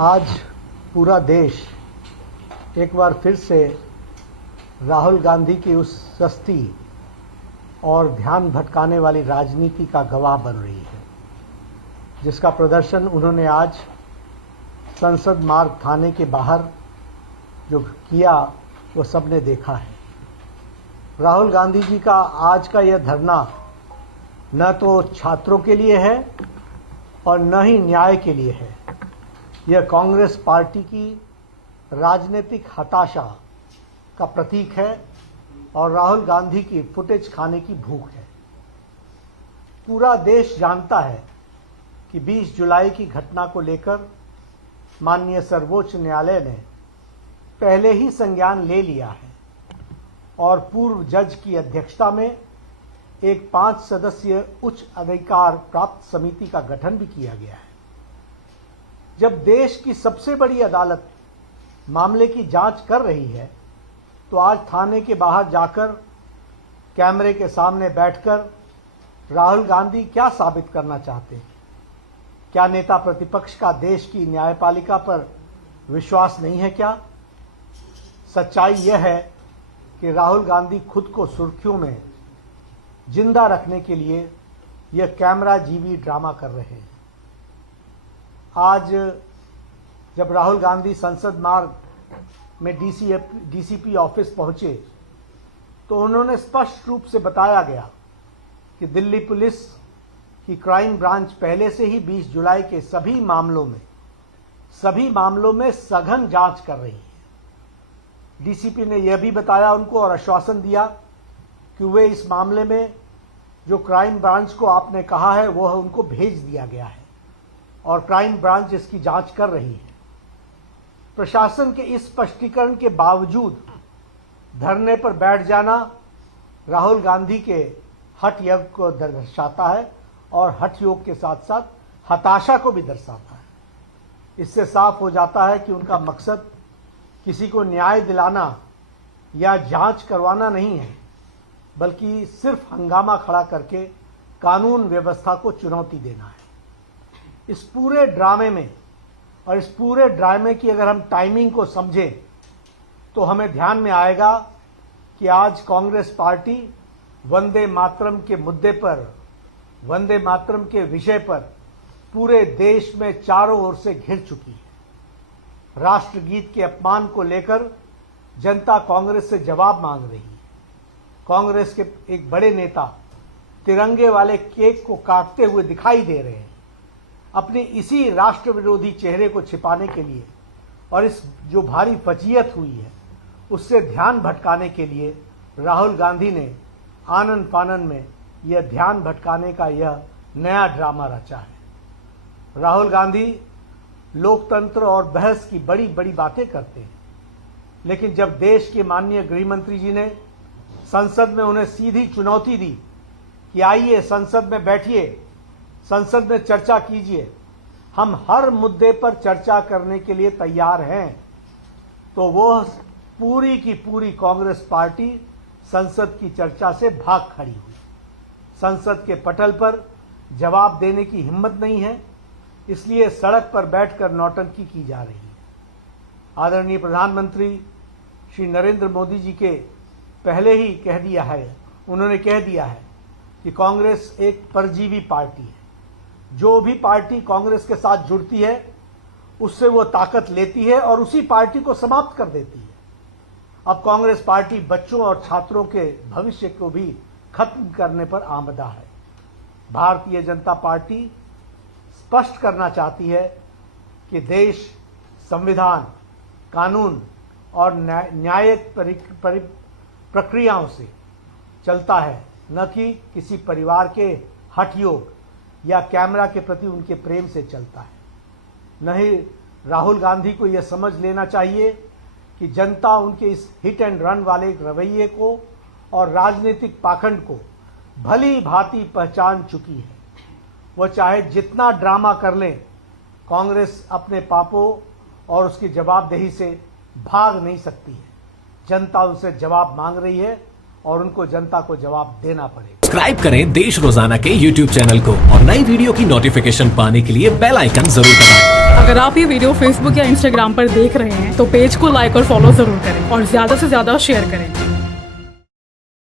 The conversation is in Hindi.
आज पूरा देश एक बार फिर से राहुल गांधी की उस सस्ती और ध्यान भटकाने वाली राजनीति का गवाह बन रही है, जिसका प्रदर्शन उन्होंने आज संसद मार्ग थाने के बाहर जो किया वो सबने देखा है। राहुल गांधी जी का आज का यह धरना न तो छात्रों के लिए है और न ही न्याय के लिए है। यह कांग्रेस पार्टी की राजनीतिक हताशा का प्रतीक है और राहुल गांधी की फुटेज खाने की भूख है। पूरा देश जानता है कि 20 जुलाई की घटना को लेकर माननीय सर्वोच्च न्यायालय ने पहले ही संज्ञान ले लिया है और पूर्व जज की अध्यक्षता में एक 5 सदस्यीय उच्च अधिकार प्राप्त समिति का गठन भी किया गया है। जब देश की सबसे बड़ी अदालत मामले की जांच कर रही है तो आज थाने के बाहर जाकर कैमरे के सामने बैठकर राहुल गांधी क्या साबित करना चाहते हैं? क्या नेता प्रतिपक्ष का देश की न्यायपालिका पर विश्वास नहीं है क्या? सच्चाई यह है कि राहुल गांधी खुद को सुर्खियों में जिंदा रखने के लिए यह कैमरा जीवी ड्रामा कर रहे हैं। आज जब राहुल गांधी संसद मार्ग में डीसीपी ऑफिस पहुंचे तो उन्होंने स्पष्ट रूप से बताया गया कि दिल्ली पुलिस की क्राइम ब्रांच पहले से ही 20 जुलाई के सभी मामलों में सघन जांच कर रही है। डीसीपी ने यह भी बताया उनको और आश्वासन दिया कि वे इस मामले में जो क्राइम ब्रांच को आपने कहा है वह उनको भेज दिया गया है और क्राइम ब्रांच इसकी जांच कर रही है। प्रशासन के इस स्पष्टीकरण के बावजूद धरने पर बैठ जाना राहुल गांधी के हठ योग को दर्शाता है और हठ योग के साथ साथ हताशा को भी दर्शाता है। इससे साफ हो जाता है कि उनका मकसद किसी को न्याय दिलाना या जांच करवाना नहीं है, बल्कि सिर्फ हंगामा खड़ा करके कानून व्यवस्था को चुनौती देना है। इस पूरे ड्रामे में और इस पूरे ड्रामे की अगर हम टाइमिंग को समझें तो हमें ध्यान में आएगा कि आज कांग्रेस पार्टी वंदे मातरम के मुद्दे पर, वंदे मातरम के विषय पर पूरे देश में चारों ओर से घिर चुकी है। राष्ट्रगीत के अपमान को लेकर जनता कांग्रेस से जवाब मांग रही है। कांग्रेस के एक बड़े नेता तिरंगे वाले केक को काटते हुए दिखाई दे रहे हैं। अपने इसी राष्ट्र विरोधी चेहरे को छिपाने के लिए और इस जो भारी फजीयत हुई है उससे ध्यान भटकाने के लिए राहुल गांधी ने आनन फानन में यह ध्यान भटकाने का यह नया ड्रामा रचा है। राहुल गांधी लोकतंत्र और बहस की बड़ी बड़ी बातें करते हैं, लेकिन जब देश के माननीय गृह मंत्री जी ने संसद में उन्हें सीधी चुनौती दी कि आइए संसद में बैठिए, संसद में चर्चा कीजिए, हम हर मुद्दे पर चर्चा करने के लिए तैयार हैं, तो वो पूरी की पूरी कांग्रेस पार्टी संसद की चर्चा से भाग खड़ी हुई। संसद के पटल पर जवाब देने की हिम्मत नहीं है, इसलिए सड़क पर बैठकर नौटंकी की जा रही है। आदरणीय प्रधानमंत्री श्री नरेंद्र मोदी जी के पहले ही उन्होंने कह दिया है कि कांग्रेस एक परजीवी पार्टी है। जो भी पार्टी कांग्रेस के साथ जुड़ती है उससे वो ताकत लेती है और उसी पार्टी को समाप्त कर देती है। अब कांग्रेस पार्टी बच्चों और छात्रों के भविष्य को भी खत्म करने पर आमदा है। भारतीय जनता पार्टी स्पष्ट करना चाहती है कि देश संविधान, कानून और न्यायिक प्रक्रियाओं से चलता है, न कि किसी परिवार के हठयोग या कैमरा के प्रति उनके प्रेम से चलता है। नहीं, राहुल गांधी को यह समझ लेना चाहिए कि जनता उनके इस हिट एंड रन वाले रवैये को और राजनीतिक पाखंड को भली भांति पहचान चुकी है। वह चाहे जितना ड्रामा कर लें, कांग्रेस अपने पापों और उसकी जवाबदेही से भाग नहीं सकती है। जनता उनसे जवाब मांग रही है और उनको जनता को जवाब देना पड़ेगा। सब्सक्राइब करें देश रोजाना के YouTube चैनल को और नई वीडियो की नोटिफिकेशन पाने के लिए बेल आइकन जरूर दबाएं। अगर आप ये वीडियो Facebook या Instagram पर देख रहे हैं तो पेज को लाइक और फॉलो जरूर करें और ज्यादा से ज्यादा शेयर करें।